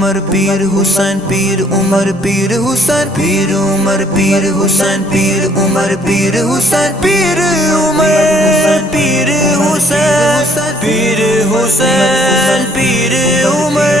عمر پیر حسین پیر عمر پیر حسین پیر عمر پیر حسین پیر عمر پیر حسین پیر عمر پیر حسین پیر حسین پیر عمر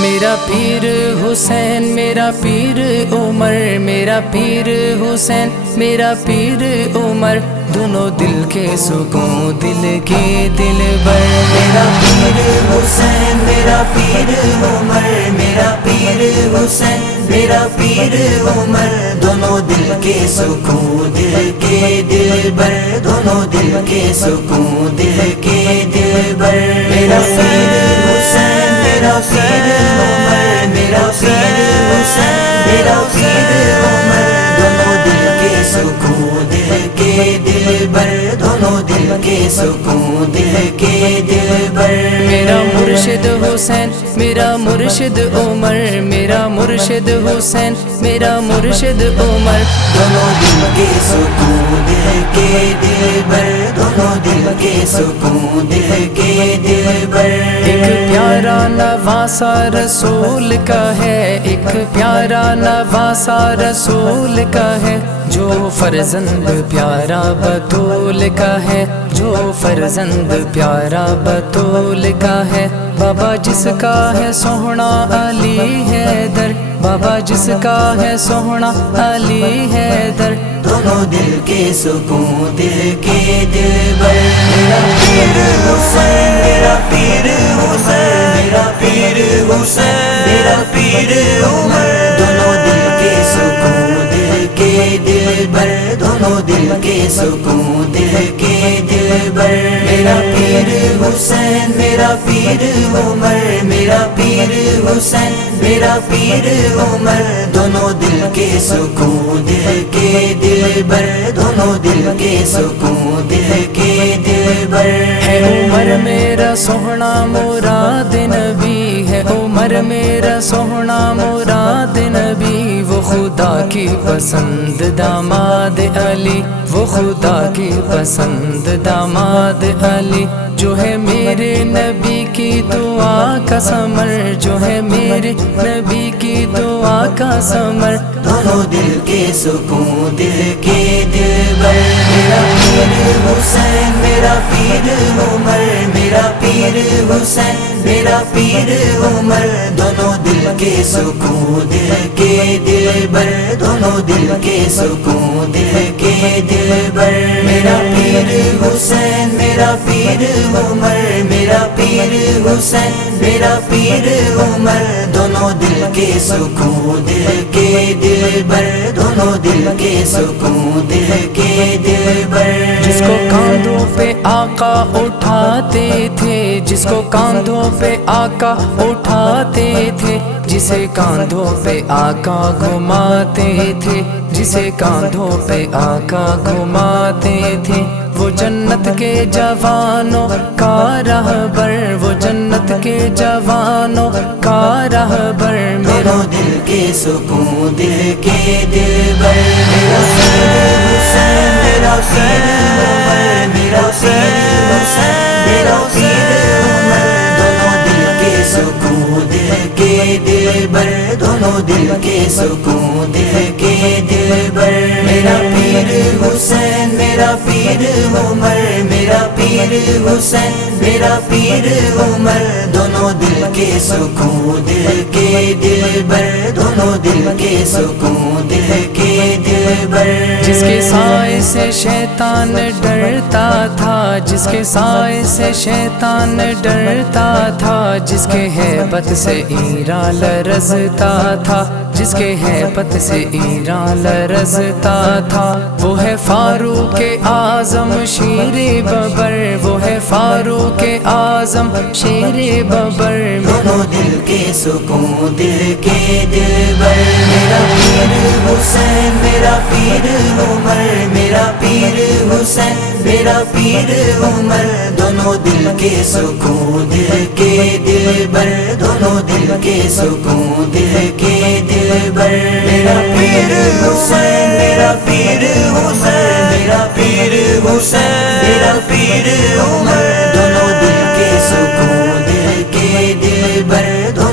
میرا پیر حسین میرا پیر عمر میرا پیر حسین میرا پیر عمر دونوں دل کے سکون دل کے دل بر میرا پیر حسین میرا پیر عمر میرا پیر حسین میرا پیر عمر دونوں دل کے سکون دل کے دل بر دونوں دل کے سکون دل کے دل بر میرا پیر حسین میرا پیر عمر میرا پیر حسین میرا پیر عمر دونوں دل کے سکون دل کے دل بر دونوں دل کے سکون دل کے دل بر میرا مرشد حسین میرا مرشد عمر میرا مرشد حسین میرا مرشد عمر دونوں دل کے سکون دل کے دل بر دونوں دل کے سکون دل کے دل بر ایک پیارا نواسا رسول کا ہے ایک پیارا نواسا رسول کا ہے جو فرزند پیارا بطول کا ہے جو فرزند پیارا بطول کا ہے بابا جس کا ہے سوہنا علی حیدر بابا جس کا ہے سوہنا علی حیدر دونوں دل کے سکون دل کے دل بر میرا پیر حسین میرا پیر حسین میرا پیر حسین میرا پیر عمر دونوں دل کے سکون دل کے دل بر دونوں دل کے سکون دل کے دل بر میرا پیر حسین میرا پیر عمر میرا پیر حسین میرا پیر عمر دونوں دل کے سکون دل کے دل بر دونوں دل کے سکون دل کے دل بر ہے عمر میرا سوہنا مراد نبی ہے عمر میرا سوہنا مراد نبی وہ خدا کی پسند داماد علی وہ خدا کی پسند داماد علی جو ہے میرے نبی کی دعا کا ثمر جو ہے میرے نبی کی دعا کا ثمر دونوں دل کے سکون دل کے دل بر میرا پیر حسین میرا پیر عمر میرا پیر حسین میرا پیر عمر دونوں دل کے سکون دل کے دل بر دونوں دل کے سکون دل کے دل بر میرا پیر حسین میرا پیر عمر میرا پیر حسین میرا پیر عمر دونوں دل کے سکون دل کے دل بر دونوں دل کے سکون دل کے دل بر جس کو کاندھوں پہ آقا اٹھاتے تھے جس کو کاندھوں پہ آقا اٹھاتے تھے جسے کاندھوں پہ آقا گھماتے تھے جسے کاندھوں پہ آقا گھماتے تھے وہ جنت کے جوانوں کا رہبر وہ جنت کے جوانوں کا رہبر دونوں دل کے سکون دل کے دل بر میرا پیر حسین میرا پیر عمر میرا پیر حسین میرا پیر عمر دونوں دل کے سکون دل کے دل بر دونوں دل کے سکون دل کے دل بر میرا پیر حسین میرا پیر عمر میرا پیر حسین میرا پیر عمر دونوں دل کے سکون دل کے دل بر دونوں دل کے سکون دل کے دل بر جس کے سائے سے شیطان ڈرتا تھا جس کے سائے سے شیطان ڈرتا تھا جس کے ہیبت سے ایران لرزتا تھا جس کے ہیبت سے ایران لرزتا تھا وہ ہے فاروق اعظم شیر ببر وہ ہے فاروق اعظم شیر ببر دونوں دل کے سکون دل کے دل بر میرا پیر حسین میرا پیر عمر میرا پیر حسین میرا پیر عمر دونوں دل کے سکون دل کے دل بر دونوں دل کے سکون دل کے دل بر میرا پیر حسین میرا پیر حسین میرا پیر حسین میرا پیر عمر دونوں دل کے سکون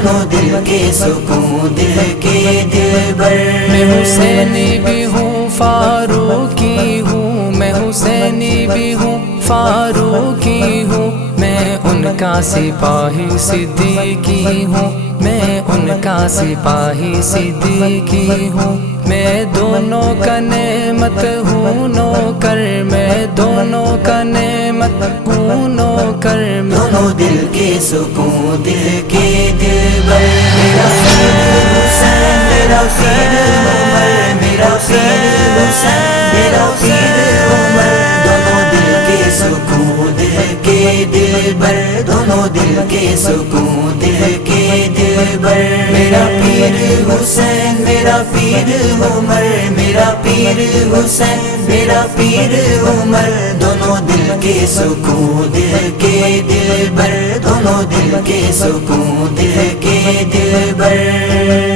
دونوں دل کے سکون دل کے دلبر میں حسینی بھی ہوں فاروقی ہوں میں حسینی بھی ہوں فاروقی ہوں میں ان کا سپاہی صدیقی ہوں میں ان کا سپاہی صدیقی ہوں میں دونوں کا نعمت ہوں نوکر میں دونوں کا نعمت ہوں نوکر دونوں دل کے سکون دل کے دلبر میرا پیر حسین میرا پیر عمر میرا پیر حسین میرا پیر عمر دونوں دل کے سکون دل کے دلبر دونوں دل کے سکون دل کے دلبر میرا پیر حسین میرا پیر عمر میرا پیر حسین میرا پیر عمر دونوں دل کے سکون دل کے دلبر دونوں دل کے سکون دل کے دلبر